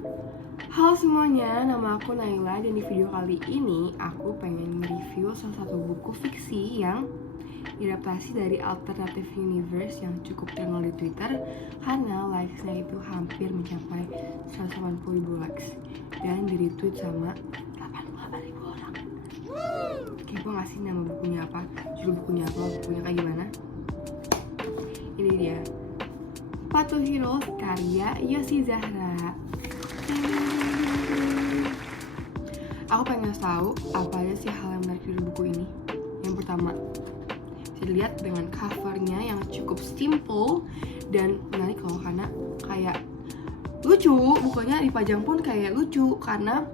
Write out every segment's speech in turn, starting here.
Halo semuanya, nama aku Naila dan di video kali ini aku pengen review salah satu buku fiksi yang diadaptasi dari alternative universe yang cukup terkenal di Twitter karena likes-nya itu hampir mencapai 180.000 likes dan di retweet sama 88.000 orang. Kepo gak sih nama bukunya apa? Judul bukunya apa? Bukunya kayak gimana? Ini dia, Path to Heroes karya Yosi Zahra. Aku pengen tahu apa aja sih hal yang menarik dari buku ini. Yang pertama, bisa dilihat dengan covernya yang cukup simple dan menarik loh, karena kayak lucu. Bukunya dipajang pun kayak lucu karena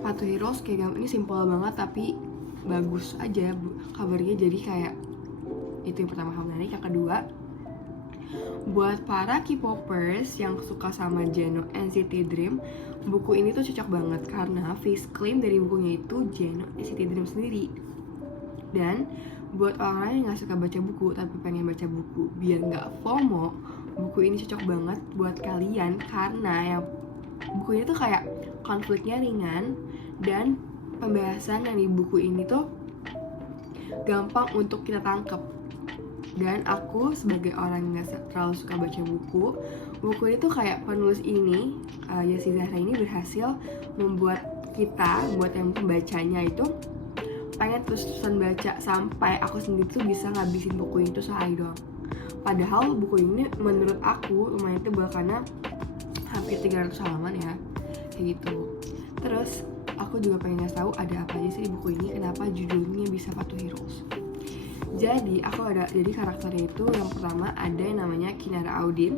Path to Heroes kayak ini simple banget tapi bagus aja covernya, jadi kayak itu yang pertama hal menarik. Yang kedua, buat para K-popers yang suka sama Jeno NCT Dream, buku ini tuh cocok banget karena face claim dari bukunya itu Jeno NCT Dream sendiri. Dan buat orang yang gak suka baca buku tapi pengen baca buku biar gak FOMO, buku ini cocok banget buat kalian karena yang buku ini tuh kayak konfliknya ringan dan pembahasan yang di buku ini tuh gampang untuk kita tangkep. Dan aku sebagai orang yang gak terlalu suka baca buku ini tuh kayak penulis ini, Yosi Zahra ini berhasil membuat kita, buat yang pembacanya itu pengen terus-terusan baca sampai aku sendiri tuh bisa ngabisin buku itu sehari doang. Padahal buku ini menurut aku lumayan tebal karena hampir 300 halaman ya, kayak gitu. Terus aku juga pengen ngasih tahu ada apa aja sih di buku ini, kenapa judulnya bisa Path to Heroes. Jadi karakternya itu yang pertama ada yang namanya Kinara Audin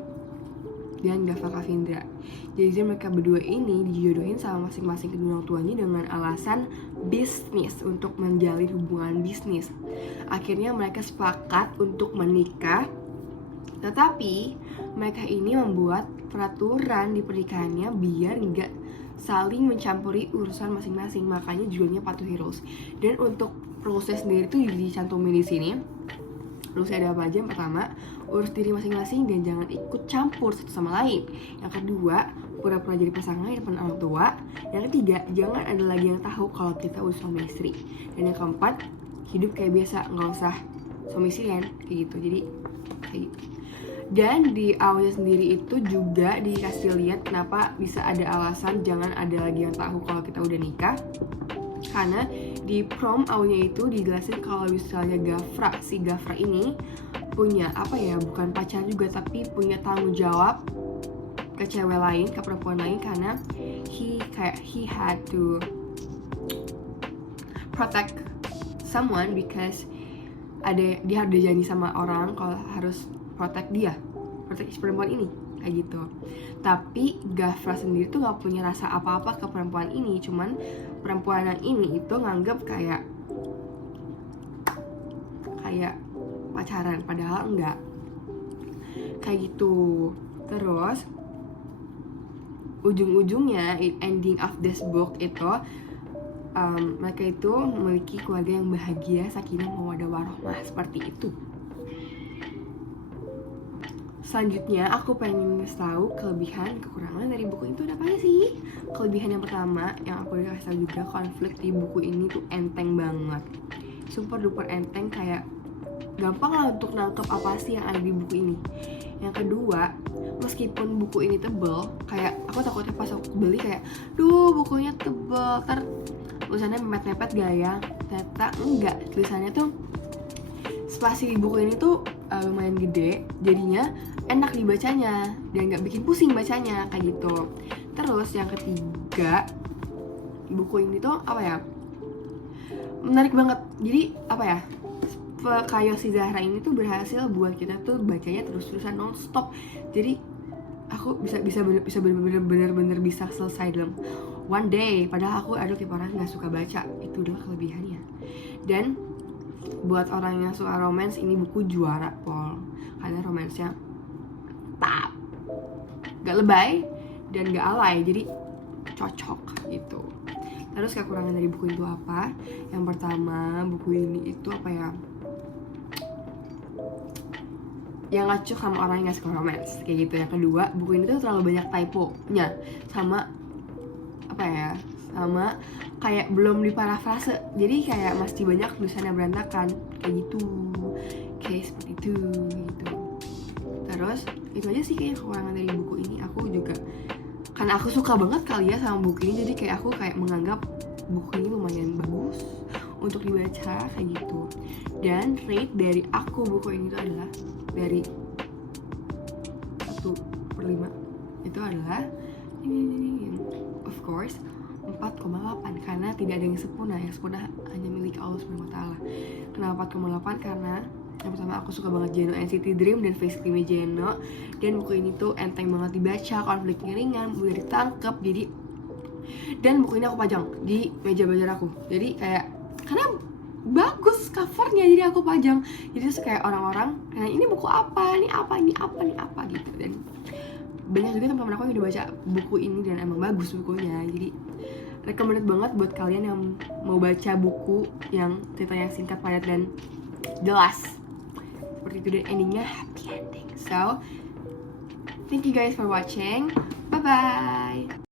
dan Gava Kavindra. Jadi mereka berdua ini dijodohin sama masing-masing kedua orang tuanya dengan alasan bisnis, untuk menjalin hubungan bisnis. Akhirnya mereka sepakat untuk menikah, tetapi mereka ini membuat peraturan di pernikahannya biar nggak saling mencampuri urusan masing-masing, makanya judulnya Path to Heroes. Dan untuk proses sendiri tuh dicantumin di sini. Terusnya ada apa aja? Yang pertama, urus diri masing-masing dan jangan ikut campur satu sama lain. Yang kedua, pura-pura jadi pasangan di depan orang tua. Yang ketiga, jangan ada lagi yang tahu kalau kita udah suami istri. Dan yang keempat, hidup kayak biasa, nggak usah suami istri kan, kayak gitu. Jadi kayak gitu. Dan di awalnya sendiri itu juga dikasih lihat kenapa bisa ada alasan jangan ada lagi yang tahu kalau kita udah nikah. Karena di prom awalnya itu dijelasin kalau misalnya si Gafra ini punya bukan pacar juga tapi punya tanggung jawab ke cewek lain, ke perempuan lain, karena he had to protect someone because dia harus janji sama orang kalau harus protect si perempuan ini, kayak gitu. Tapi Gafra sendiri tuh gak punya rasa apa-apa ke perempuan ini, cuman perempuan yang ini itu nganggep kayak pacaran, padahal enggak, kayak gitu. Terus ujung-ujungnya ending of this book itu mereka itu memiliki keluarga yang bahagia, sakinah mawaddah warahmah, seperti itu. Selanjutnya aku pengen ngasih tahu kelebihan kekurangan dari buku itu ada apa sih. Kelebihan yang pertama yang aku udah kasih tahu juga, konflik di buku ini tuh enteng banget, super duper enteng, kayak gampang lah untuk nangkep apa sih yang ada di buku ini. Yang kedua, meskipun buku ini tebel, kayak aku takutnya pas aku beli kayak bukunya tebel, tulisannya mepet-mepet gak ya. Ternyata enggak, tulisannya tuh spasi di buku ini tuh lumayan gede, jadinya enak dibacanya dan gak bikin pusing bacanya, kayak gitu. Terus yang ketiga, buku ini tuh menarik banget. Jadi Kak Yosi Zahra ini tuh berhasil buat kita tuh bacanya terus-terusan non-stop. Jadi aku bisa bener-bener bisa selesai dalam one day. Padahal aku tipe orang gak suka baca, itu adalah kelebihannya. Dan buat orang yang suka romance, ini buku juara Pol, karena romansnya gak lebay dan gak alay, jadi cocok gitu. Terus kekurangan dari buku itu apa? Yang pertama, buku ini itu yang ngaco sama orang yang gak suka romance kayak gitu. Yang kedua, buku ini tuh terlalu banyak typo-nya sama apa ya, sama kayak belum diparafrase, jadi kayak masih banyak tulisannya berantakan kayak gitu, kayak seperti itu gitu. Terus itu aja sih kayaknya kekurangan dari buku ini. Aku juga karena aku suka banget kali ya sama buku ini, jadi kayak aku kayak menganggap buku ini lumayan bagus untuk dibaca kayak gitu. Dan rate dari aku buku ini tuh adalah dari 1/5 itu adalah ini of course 4,8 karena tidak ada yang sempurna. Yang sempurna hanya milik Allah Subhanahu wa taala. Kenapa 4,8? Karena yang pertama aku suka banget Jeno NCT Dream dan Face Cream Jeno, dan buku ini tuh enteng banget dibaca, konfliknya ringan, mudah ditangkap. Jadi dan buku ini aku pajang di meja belajar aku, jadi kayak karena bagus covernya, jadi aku pajang. Jadi terus kayak orang-orang, nah ini buku apa, ini apa, ini apa, ini apa gitu. Dan banyak juga teman-teman aku yang udah baca buku ini dan emang bagus bukunya. Jadi recommended banget buat kalian yang mau baca buku yang ceritanya singkat, padat, dan jelas seperti itu, dan endingnya happy ending. So thank you guys for watching, bye bye.